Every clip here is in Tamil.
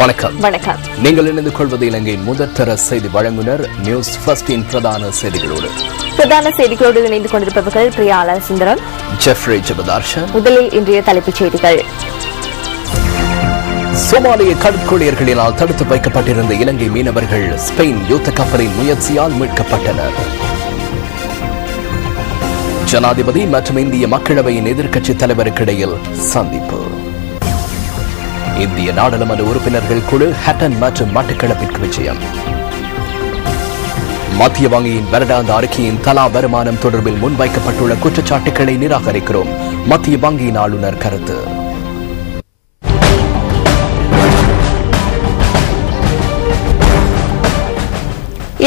வணக்கம். வணக்கம். நீங்கள் இணைந்து கொள்வது இலங்கையின் முதற்தர செய்தி வழங்குனர் நியூஸ் ஃபர்ஸ்டின் பிரதான செய்திகளோடு. பிரதான செய்திகளோடு இணைந்து கொண்டிருப்பவர்கள் பிரியா சுந்தரம், ஜெஃப்ரி ஜெபதார்ஷன். முதலில் இன்றைய தலைப்புச் செய்திகள். சோமாலிய கடற்கொள்ளையர்களினால் தடுத்து வைக்கப்பட்டிருந்த இலங்கை மீனவர்கள் ஸ்பெயின் யுத்த கப்பலின் முயற்சியால் மீட்கப்பட்டனர். ஜனாதிபதி மற்றும் இந்திய மக்களவையின் எதிர்க்கட்சித் தலைவருக்கிடையில் சந்திப்பு. இந்திய நாடாளுமன்ற உறுப்பினர்கள் குழு ஹட்டன் மற்றும் மட்டக்களப்பிற்கு விஜயம். மத்திய வங்கியின் வருடாந்த அறிக்கையின் தலா வருமானம் தொடர்பில் முன்வைக்கப்பட்டுள்ள குற்றச்சாட்டுகளை நிராகரிக்கிறோம். மத்திய வங்கியின் ஆளுநர் கருத்து.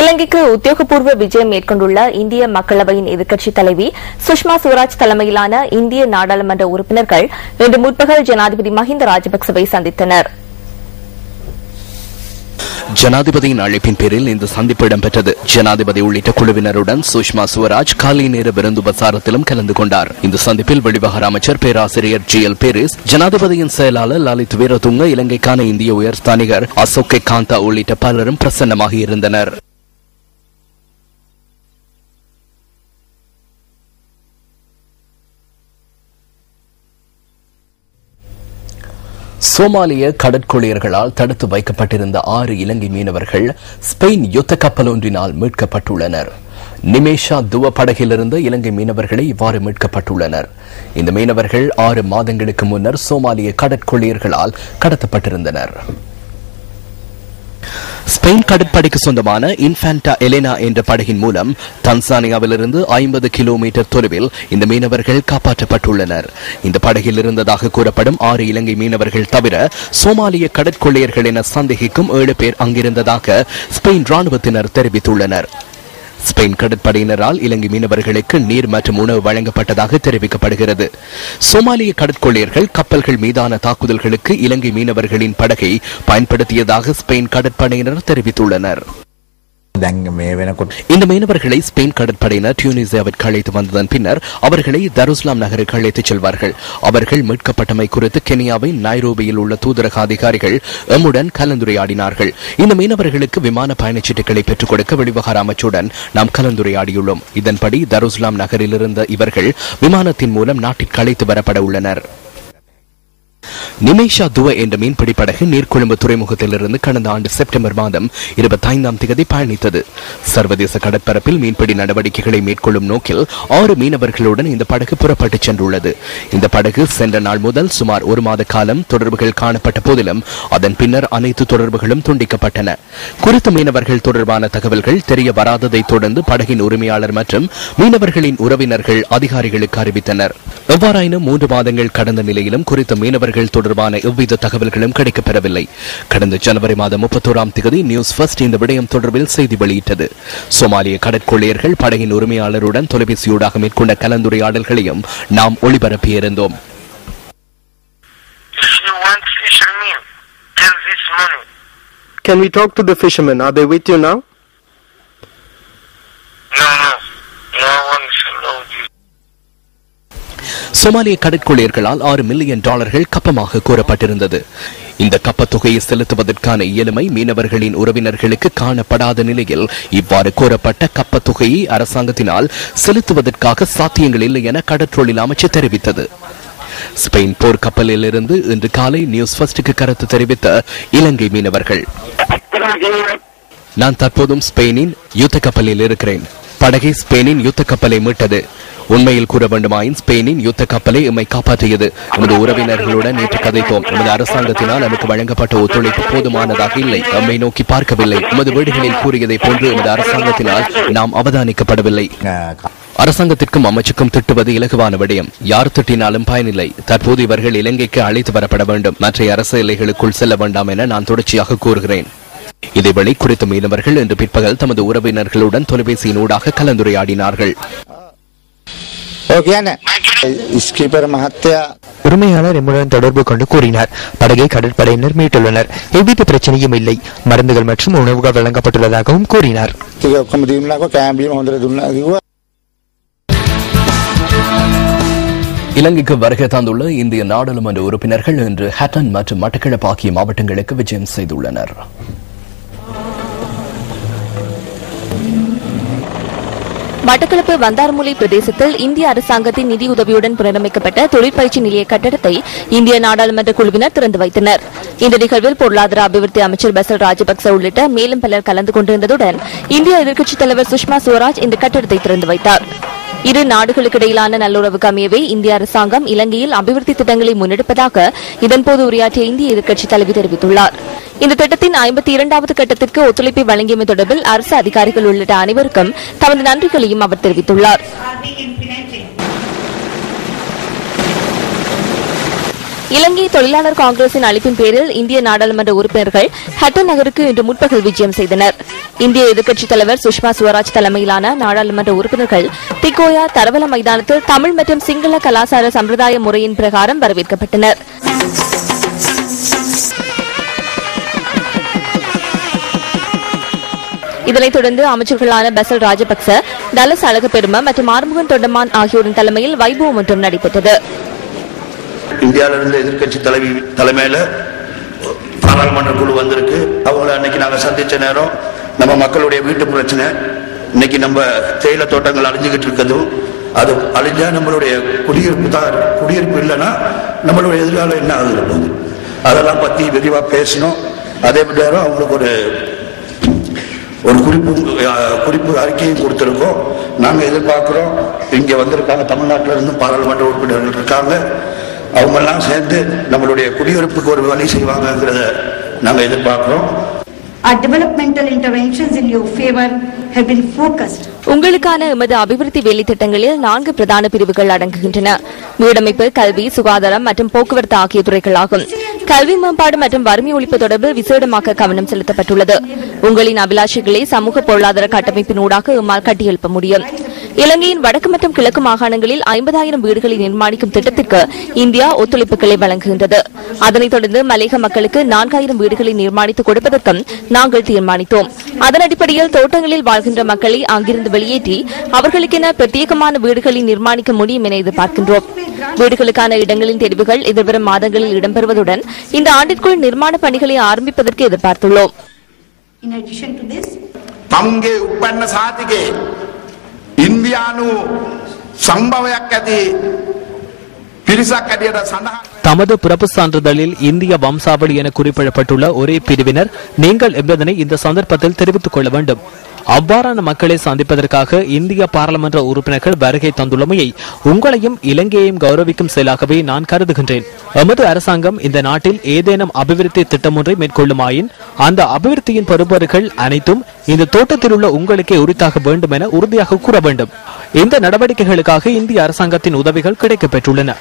இலங்கைக்கு உத்தியோகபூர்வ விஜயம் மேற்கொண்டுள்ள இந்திய மக்களவையின் எதிர்க்கட்சித் தலைவி சுஷ்மா ஸ்வராஜ் தலைமையிலான இந்திய நாடாளுமன்ற உறுப்பினர்கள் இன்று முற்பகல் ஜனாதிபதி மஹிந்த ராஜபக்சவை சந்தித்தனர். ஜனாதிபதியின் அழைப்பின் பேரில் இந்த சந்திப்பு இடம்பெற்றது. ஜனாதிபதி உள்ளிட்ட குழுவினருடன் சுஷ்மா ஸ்வராஜ் காலை நேர விருந்துபசாரத்திலும் கலந்து கொண்டார். இந்த சந்திப்பில் வெளிவகார அமைச்சர் பேராசிரியர் GL பேரிஸ், ஜனாதிபதியின் செயலாளர் லலித் வீரதுங்க, இலங்கைக்கான இந்திய உயர்ஸ்தானிகர் அசோக் காந்தா உள்ளிட்ட பலரும் பிரசன்னமாக இருந்தனர். சோமாலிய கடற்கொள்ளையர்களால் தடுத்து வைக்கப்பட்டிருந்த 6 இலங்கை மீனவர்கள் ஸ்பெயின் யுத்த கப்பல் ஒன்றினால் மீட்கப்பட்டுள்ளனர். நிமேஷா துவ படகிலிருந்து இலங்கை மீனவர்களை இவ்வாறு மீட்கப்பட்டுள்ளனர். இந்த மீனவர்கள் 6 மாதங்களுக்கு முன்னர் சோமாலிய கடற்கொள்ளையர்களால் கடத்தப்பட்டிருந்தனர். ஸ்பெயின் கடற்படைக்கு சொந்தமான இன்ஃபான்டா எலேனா என்ற படகின் மூலம் தன்சானியாவிலிருந்து 50 கிலோமீட்டர் தொலைவில் இந்த மீனவர்கள் காப்பாற்றப்பட்டுள்ளனர். இந்த படகில் இருந்ததாக கூறப்படும் 6 இலங்கை மீனவர்கள் தவிர சோமாலிய கடற்கொள்ளையர்கள் என சந்தேகிக்கும் 7 பேர் அங்கிருந்ததாக ஸ்பெயின் ராணுவத்தினர் தெரிவித்துள்ளனர். ஸ்பெயின் கடற்படையினரால் இலங்கை மீனவர்களுக்கு நீர் மற்றும் உணவு வழங்கப்பட்டதாக தெரிவிக்கப்படுகிறது. சோமாலிய கடற்கொள்ளையர்கள் கப்பல்கள் மீதான தாக்குதல்களுக்கு இலங்கை மீனவர்களின் படகை பயன்படுத்தியதாக ஸ்பெயின் கடற்படையினர் தெரிவித்துள்ளனர். இந்த மீனவர்களை ஸ்பெயின் கடற்படையினர் டியூனிசியாவிற்கு அழைத்து வந்ததன் பின்னர் அவர்களை தருஸ்லாம் நகருக்கு அழைத்துச் செல்வார்கள். அவர்கள் மீட்கப்பட்டமை குறித்து கென்யாவின் நைரோபியில் உள்ள தூதரக அதிகாரிகள் எம்முடன் கலந்துரையாடினார்கள். இந்த மீனவர்களுக்கு விமான பயணச்சீட்டுகளை பெற்றுக் கொடுக்க வெளிவகார அமைச்சுடன் நாம் கலந்துரையாடியுள்ளோம். இதன்படி தருஸ்லாம் நகரில் இருந்த இவர்கள் விமானத்தின் மூலம் நாட்டிற்கு அழைத்து வரப்பட உள்ளனர். நிமேஷா துவ என்ற மீன்பிடி படகு நீர்கொழும்பு துறைமுகத்திலிருந்து கடந்த ஆண்டு செப்டம்பர் மாதம் 25ஆம் தேதி பயணித்தது. சர்வதேச கடற்பரப்பில் மீன்பிடி நடவடிக்கைகளை மேற்கொள்ளும் நோக்கில் 6 மீனவர்களுடன் இந்த படகு புறப்பட்டு சென்றுள்ளது. இந்த படகு சென்ற நாள் முதல் சுமார் 1 மாத காலம் தொடர்புகள் காணப்பட்ட போதிலும் அதன் பின்னர் அனைத்து தொடர்புகளும் துண்டிக்கப்பட்டன. குறித்த மீனவர்கள் தொடர்பான தகவல்கள் தெரிய வராததை தொடர்ந்து படகின் உரிமையாளர் மற்றும் மீனவர்களின் உறவினர்கள் அதிகாரிகளுக்கு அறிவித்தனர். எவ்வாறாயினும் 3 மாதங்கள் கடந்த நிலையிலும் குறித்த மீனவர்கள் தொடர்பான எவ்வித தகவல்களும் கிடைக்கப்பெறவில்லை. கடந்த ஜனவரி மாதம் 31ஆம் தேதி நியூஸ் ஃபர்ஸ்ட் இந்த விடயம் தொடர்பில் செய்தி வெளியிட்டது. சோமாலிய கடற்கொள்ளையர்கள் படகின் உரிமையாளருடன் தொலைபேசியூடாக மேற்கொண்ட கலந்துரையாடல்களையும் நாம் ஒளிபரப்பியிருந்தோம். Can we talk to the fishermen? Are they with you now? சோமாலிய கடற்கொள்ளையர்களால் $6 மில்லியன் கப்பமாக கோரப்பட்டிருந்தது. இந்த கப்பத் தொகையை செலுத்துவதற்கான இயலுமை மீனவர்களின் உறவினர்களுக்கு காணப்படாத நிலையில் இவ்வாறு கோரப்பட்ட கப்பத் தொகையை அரசாங்கத்தினால் செலுத்துவதற்காக சாத்தியங்கள் இல்லை என கடற்றொழில் அமைச்சு தெரிவித்தது. ஸ்பெயின் போர் கப்பலில் இருந்து இன்று காலை நியூஸ் ஃபர்ஸ்டுக்கு கருத்து தெரிவித்த இலங்கை மீனவர்கள், நான் தற்போதும் ஸ்பெயினின் யுத்த கப்பலில் இருக்கிறேன். படகை ஸ்பெயினின் யுத்த கப்பலை மீட்டது. உண்மையில் கூற வேண்டுமாயின் ஸ்பெயினின் யுத்த கப்பலை எம்மை காப்பாற்றியது. எமது உறவினர்களுடன் நேற்று கதைத்தோம். எமது அரசாங்கத்தினால் நமக்கு வழங்கப்பட்ட ஒத்துழைப்பு போதுமானதாக இல்லை. எம்மை நோக்கி பார்க்கவில்லை. எமது வீடுகளில் கூறியதை போன்று எமது அரசாங்கத்தினால் நாம் அவதானிக்கப்படவில்லை. அரசாங்கத்திற்கும் அமைச்சுக்கும் திட்டுவது இலகுவான விடயம். யார் திட்டினாலும் பயனில்லை. தற்போது இவர்கள் இலங்கைக்கு அழைத்து வரப்பட வேண்டும். மற்ற அரசு எல்லைகளுக்குள் செல்ல வேண்டாம் என நான் தொடர்ச்சியாக கூறுகிறேன். இதேவேளை குறித்த மீனவர்கள் இன்று பிற்பகல் தமது உறவினர்களுடன் தொலைபேசியினூடாக கலந்துரையாடினார்கள். உரிமையாளர் எம்முடன் தொடர்பு கொண்டு கூறினார், படகை கடற்படையினர் மீட்டுள்ளனர். எவ்வித பிரச்சனையும் இல்லை. மருந்துகள் மற்றும் உணவுகள் வழங்கப்பட்டுள்ளதாகவும் கூறினார். இலங்கைக்கு வருகை தந்துள்ள இந்திய நாடாளுமன்ற உறுப்பினர்கள் இன்று ஹட்டன் மற்றும் மட்டக்களப்பு ஆகிய மாவட்டங்களுக்கு விஜயம் செய்துள்ளனர். மட்டக்களப்பு வந்தார்மூலை பிரதேசத்தில் இந்திய அரசாங்கத்தின் நிதியுதவியுடன் புனரமைக்கப்பட்ட தொழிற்பயிற்சி நிலைய கட்டடத்தை இந்திய நாடாளுமன்ற குழுவினர் திறந்து வைத்தனர். இந்த நிகழ்வில் பொருளாதார அபிவிருத்தி அமைச்சர் பசில் ராஜபக்ச உள்ளிட்ட மேலும் பலர் கலந்து கொண்டிருந்ததுடன் இந்திய எதிர்க்கட்சித் தலைவர் சுஷ்மா சுவராஜ் இந்த கட்டடத்தை திறந்து வைத்தார். இரு நாடுகளுக்கு இடையிலான நல்லுறவுக்கு அமையவே இந்திய அரசாங்கம் இலங்கையில் அபிவிருத்தி திட்டங்களை முன்னெடுப்பதாக இதன்போது உரையாற்றிய இந்திய எதிர்க்கட்சித் தலைவர் தெரிவித்துள்ளார். இந்த திட்டத்தின் 52வது கட்டத்திற்கு ஒத்துழைப்பை வழங்கியமை தொடர்பில் அரசு அதிகாரிகள் உள்ளிட்ட அனைவருக்கும் தமது நன்றிகளையும் அவர் தெரிவித்துள்ளார். இலங்கை தொழிலாளர் காங்கிரசின் அழைப்பின் பேரில் இந்திய நாடாளுமன்ற உறுப்பினர்கள் ஹட்டன் நகருக்கு இன்று முற்பகல் விஜயம் செய்தனர். இந்திய எதிர்க்கட்சித் தலைவர் சுஷ்மா சுவராஜ் தலைமையிலான நாடாளுமன்ற உறுப்பினர்கள் திகோயா தரவல மைதானத்தில் தமிழ் மற்றும் சிங்கள கலாச்சார சம்பிரதாய முறையின் பிரகாரம் வரவேற்கப்பட்டனர். இதனைத் தொடர்ந்து அமைச்சர்களான பசில் ராஜபக்ச, டலஸ் அழகப்பெரும மற்றும் ஆறுமுகன் தொண்டமான் ஆகியோரின் தலைமையில் வைபவம் ஒன்றும் நடைபெற்றது. இந்தியாவிலிருந்து எதிர்க்கட்சி தலைமையில பாராளுமன்ற குழு வந்திருக்கு. அவங்கள அன்னைக்கு நாங்க சந்திச்ச நேரம் நம்ம மக்களுடைய வீட்டு பிரச்சனை, இன்னைக்கு நம்ம தேயிலை தோட்டங்கள் அழிஞ்சுக்கிட்டு இருக்கிறதும், அது அழிஞ்சா நம்மளுடைய குடியிருப்பு இல்லைன்னா நம்மளுடைய எதிர்காலம் என்ன ஆகுது, அதெல்லாம் பத்தி விரிவா பேசணும். அதே நேரம் அவங்களுக்கு ஒரு குறிப்பு அறிக்கையும் கொடுத்திருக்கோம். நாங்க எதிர்பார்க்கிறோம். இங்க வந்திருக்காங்க, தமிழ்நாட்டில இருந்து பாராளுமன்ற உறுப்பினர்கள் இருக்காங்க. அவங்க எல்லாம் சேர்ந்து நம்மளுடைய குடியிருப்புக்கு ஒரு வழி செய்வாங்கிறத நாங்க எதிர்பார்க்கிறோம். Our developmental interventions in your favor have been focused. உங்களுக்கான எமது அபிவிருத்தி வேலை திட்டங்களில் 4 பிரதான பிரிவுகள் அடங்குகின்றன. வீடமைப்பு, கல்வி, சுகாதாரம் மற்றும் போக்குவரத்து ஆகிய துறைகளாகும். கல்வி மேம்பாடு மற்றும் வறுமை ஒழிப்பு தொடர்பில் விசேடமாக கவனம் செலுத்தப்பட்டுள்ளது. உங்களின் அபிலாஷைகளை சமூக பொருளாதார கட்டமைப்பினூடாக எம்மால் கட்டியெழுப்ப முடியும். இலங்கையின் வடக்கு மற்றும் கிழக்கு மாகாணங்களில் 50,000 வீடுகளை நிர்மாணிக்கும் திட்டத்திற்கு இந்தியா ஒத்துழைப்புகளை வழங்குகின்றது. அதனைத் தொடர்ந்து மலையக மக்களுக்கு 4,000 வீடுகளை நிர்மாணித்துக் கொடுப்பதற்கும் நாங்கள் தீர்மானித்தோம். அதன் அடிப்படையில் தோட்டங்களில் வாழ்கின்ற மக்களை அங்கிருந்து வெளியேற்றி அவர்களுக்கென பிரத்யேகமான வீடுகளை நிர்மாணிக்க முடியும் என எதிர்பார்க்கின்றோம். வீடுகளுக்கான இடங்களின் தெரிவுகள் எதிர்வரும் மாதங்களில் இடம்பெறுவதுடன் இந்த ஆண்டிற்குள் நிர்மாண பணிகளை ஆரம்பிப்பதற்கு எதிர்பார்த்துள்ளோம். இந்தியானு சம்பவයක් ඇති පිරිසක් ඇටියට සඳහන් தமது பிறப்பு சான்றிதழில் இந்திய வம்சாவளி என குறிப்பிடப்பட்டுள்ள ஒரே பிரிவினர் நீங்கள் என்பதனை இந்த சந்தர்ப்பத்தில் தெரிவித்துக் கொள்ள வேண்டும். அவ்வாறான மக்களை சந்திப்பதற்காக இந்திய பாராளுமன்ற உறுப்பினர்கள் வருகை தந்துள்ளமையை உங்களையும் இலங்கையையும் கௌரவிக்கும் செயலாகவே நான் கருதுகின்றேன். எமது அரசாங்கம் இந்த நாட்டில் ஏதேனும் அபிவிருத்தி திட்டம் ஒன்றை மேற்கொள்ளுமாயின் அந்த அபிவிருத்தியின் பெறுபவர்கள் அனைத்தும் இந்த தோட்டத்தில் உள்ள உங்களுக்கே உரித்தாக வேண்டும் என உறுதியாக கூற வேண்டும். இந்த நடவடிக்கைகளுக்காக இந்திய அரசாங்கத்தின் உதவிகள் கிடைக்கப் பெற்றுள்ளன.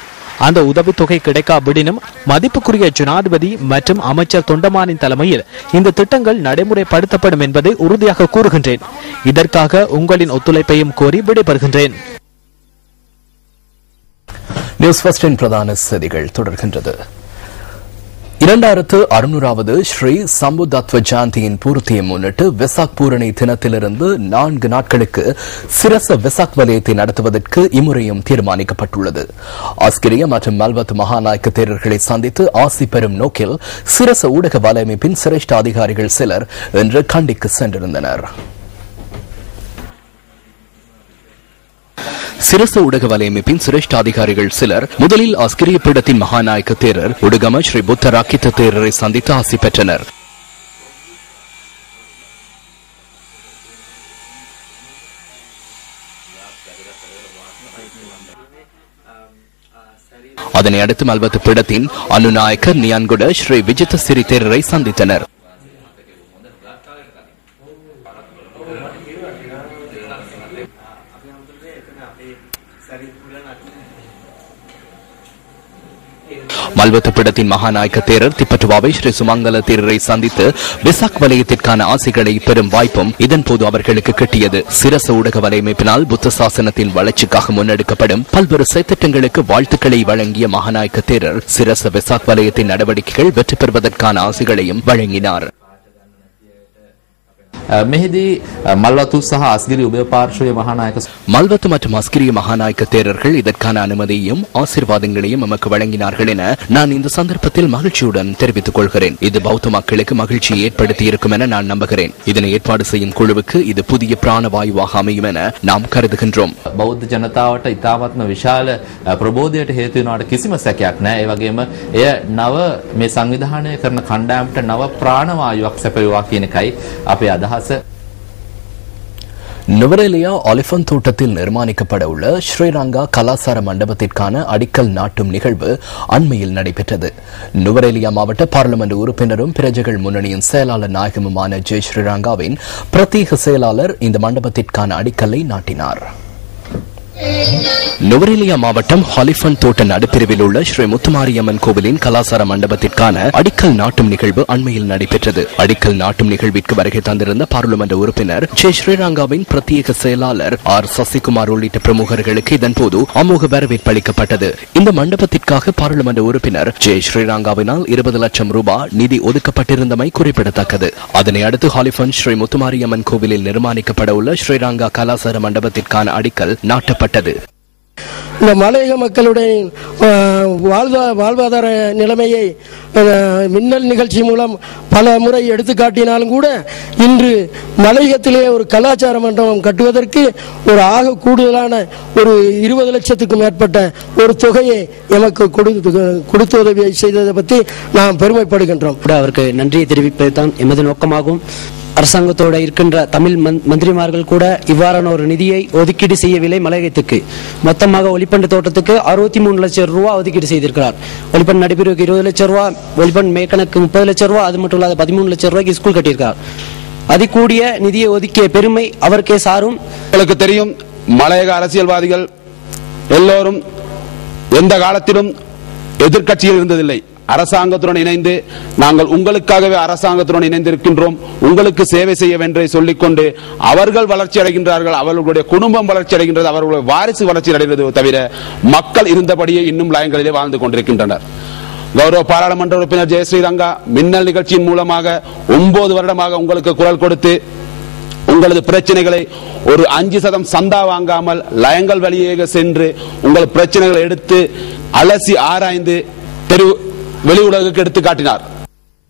அந்த உதவித்தொகை கிடைக்காவிடனும் மதிப்புக்குரிய ஜனாதிபதி மற்றும் அமைச்சர் தொண்டமானின் தலைமையில் இந்த திட்டங்கள் நடைமுறைப்படுத்தப்படும் என்பதை உறுதியாக கூறுகின்றேன். இதற்காக உங்களின் ஒத்துழைப்பையும் கோரி விடைபெறுகின்றேன். நியூஸ் ஃபர்ஸ்டின் பிரதான செய்திகள் தொடர்கின்றது. 2600வது ஸ்ரீ சம்புதத்வ ஜாந்தியின் பூர்த்தியை முன்னிட்டு வெசாக் பூரணி தினத்திலிருந்து 4 நாட்களுக்கு சிரச வெசாக் வலயத்தை நடத்துவதற்கு இம்முறையும் தீர்மானிக்கப்பட்டுள்ளது. ஆஸ்கிரிய மற்றும் மல்வத் மகாநாயக்க தேரர்களை சந்தித்து ஆசி பெறும் நோக்கில் சிரச ஊடக வலையமைப்பின் சிரேஷ்ட அதிகாரிகள் சிலர் இன்று கண்டிக்கு சென்றிருந்தனர். சிரச ஊடக வலையமைப்பின் சிரேஷ்ட அதிகாரிகள் சிலர் முதலில் ஆஸ்கிரிய பீடத்தின் மகாநாயக்க தேரர் உடுகம ஸ்ரீ புத்த ராக்கித்த தேரரை சந்தித்து ஆசி பெற்றனர். அதனை அடுத்து மல்வத்து பீடத்தின் அனுநாயக்கர் நியான்குட ஸ்ரீ விஜித்த சிறி தேரரை சந்தித்தனர். மல்வத்து பீடத்தின் மகாநாயக்க தேரர் திப்பட்டுவாவை ஸ்ரீ சுமங்கல தேரரை சந்தித்து வெசாக் வலயத்திற்கான ஆசைகளை பெறும் வாய்ப்பும் இதன்போது அவர்களுக்கு கிட்டியது. சிரச ஊடக வலையமைப்பினால் புத்த சாசனத்தின் வளர்ச்சிக்காக முன்னெடுக்கப்படும் பல்வேறு செயற்திட்டங்களுக்கு வாழ்த்துக்களை வழங்கிய மகாநாயக்க தேரர் சிரச வெசாக் வலயத்தின் நடவடிக்கைகள் வெற்றி பெறுவதற்கான ஆசைகளையும் வழங்கினார். මෙහිදී මල්වතු සහ අස්ගිරි උභය පාර්ශ්වයේ මහානායක மல்வத்து மற்றும் அஸ்கிரிய மகாநாயக்க தேரர்கள் இதற்கான அனுமதியையும் ஆசீர்வாதங்களையும் நமக்கு வழங்கினார்கள் என நான் இந்த சந்தர்ப்பத்தில் மகிழ்ச்சியுடன் தெரிவித்துக் கொள்கிறேன். இது பௌத்த மக்களுக்கு மகிழ்ச்சியை ஏற்படுத்தி இருக்கும் என நான் நம்புகிறேன். இதனை ஏற்பாடு செய்யும் குழுவுக்கு இது புதிய பிராணவாயுவாக அமையும் என நாம் கருதுகின்றோம். බෞද්ධ ජනතාවට ඉතාමත්ම විශාල ප්‍රබෝධයට හේතු වෙනවට කිසිම සැකයක් නැහැ. ඒ වගේම එය නව මේ සංවිධානය කරන කණ්ඩායමට නව ප්‍රාණවායුවක් සැපයුවා කියන එකයි අපේ අදහස. நுவரெலியா ஒலிஃபன்ட் தோட்டத்தில் நிர்மாணிக்கப்பட உள்ள ஸ்ரீரங்கா கலாசார மண்டபத்திற்கான அடிக்கல் நாட்டும் நிகழ்வு அண்மையில் நடைபெற்றது. நுவரெலியா மாவட்ட பார்லிமெண்ட் உறுப்பினரும் பிரஜைகள் முன்னணியின் செயலாளர் நாயகமுமான ஜெய் ஸ்ரீரங்காவின் பிரத்யேக செயலாளர் இந்த மண்டபத்திற்கான அடிக்கல்லை நாட்டினார். நுவரெலியா மாவட்டம் ஹாலிஃபன் தோட்ட நடுப்பிரிவில் உள்ள ஸ்ரீ முத்துமாரியம்மன் கோவிலின் கலாசார மண்டபத்திற்கான அடிக்கல் நாட்டும் நிகழ்வு அண்மையில் நடைபெற்றது. அடிக்கல் நாட்டும் நிகழ்விற்கு வருகை தந்திருந்த பார்லிமெண்ட் உறுப்பினர் ஜெய் ஸ்ரீரங்காவின் பிரத்யேக செயலாளர் ஆர் சசிகுமார் உள்ளிட்ட பிரமுகர்களுக்கு இதன்போது அமோக வரவேற்பு அளிக்கப்பட்டது. இந்த மண்டபத்திற்காக பார்லிமெண்ட் உறுப்பினர் ஜெய் ஸ்ரீரங்காவினால் 20 லட்சம் ரூபாய் நிதி ஒதுக்கப்பட்டிருந்தமை குறிப்பிடத்தக்கது. அதனை அடுத்து ஹாலிஃபன் ஸ்ரீ முத்துமாரியம்மன் கோவிலில் நிர்மாணிக்கப்பட உள்ள ஸ்ரீரங்கா கலாசார மண்டபத்திற்கான அடிக்கல் நாட்டப்பட்டது. இந்த மலையக மக்களுடைய வாழ்வாதார நிலைமையை மின்னல் நிகழ்ச்சி மூலம் பல முறை எடுத்து காட்டினாலும் கூட இன்று மலையகத்திலே ஒரு கலாச்சார மண்டபம் கட்டுவதற்கு ஒரு ஆக கூடுதலான ஒரு 20 லட்சத்துக்கும் மேற்பட்ட ஒரு தொகையை எமக்கு கொடுத்து உதவியை செய்ததை பற்றி நாம் பெருமைப்படுகின்றோம். அவருக்கு நன்றியை தெரிவிப்பது தான் எமது நோக்கமாகும். அரசாங்கத்தோட இருக்கின்ற தமிழ் மந்திரிமார்கள் கூட இவ்வாறான ஒரு நிதியை ஒதுக்கீடு செய்யவில்லை. மலையகத்துக்கு மொத்தமாக ஒலிப்பண்டு தோட்டத்துக்கு 63 லட்சம் ரூபாய் ஒதுக்கீடு செய்திருக்கிறார். ஒலிப்பண்டு நடுப்பிரிவுக்கு 20 லட்சம் ரூபாய், ஒலிப்பண்டு மேற்கணக்கு 30 லட்சம் ரூபாய், அது மட்டும் இல்லாத 13 லட்சம் ரூபாய்க்கு ஸ்கூல் கட்டியிருக்கார். அதிகூடிய நிதியை ஒதுக்கிய பெருமை அவருக்கே சாரும். உங்களுக்கு தெரியும், மலையக அரசியல்வாதிகள் எல்லோரும் எந்த காலத்திலும் எதிர்க்கட்சியில் இருந்ததில்லை. அரசாங்கத்துடன் இணைந்து நாங்கள் உங்களுக்காகவே அரசாங்கத்துடன் இணைந்திருக்கின்றோம், உங்களுக்கு சேவை செய்ய வென்றே சொல்லிக்கொண்டு அவர்கள் வளர்ச்சி அடைகின்றார்கள், அவர்களுடைய குடும்பம் வளர்ச்சி அடைகின்றது, அவர்களுடைய வாரிசு வளர்ச்சி அடைகிறது தவிர மக்கள் இருந்தபடியே இன்னும் லயங்களிலே வாழ்ந்து கொண்டிருக்கின்றனர். கௌரவ பாராளுமன்ற உறுப்பினர் ஜெய ஸ்ரீரங்கா மின்னல் நிகழ்ச்சியின் மூலமாக 9 வருடமாக உங்களுக்கு குரல் கொடுத்து உங்களது பிரச்சனைகளை ஒரு 5% சந்தா வாங்காமல் லயங்கள் வழியாக சென்று உங்கள் பிரச்சனைகளை எடுத்து அலசி ஆராய்ந்து வெளி உலகுக்கு எடுத்து காட்டினார்.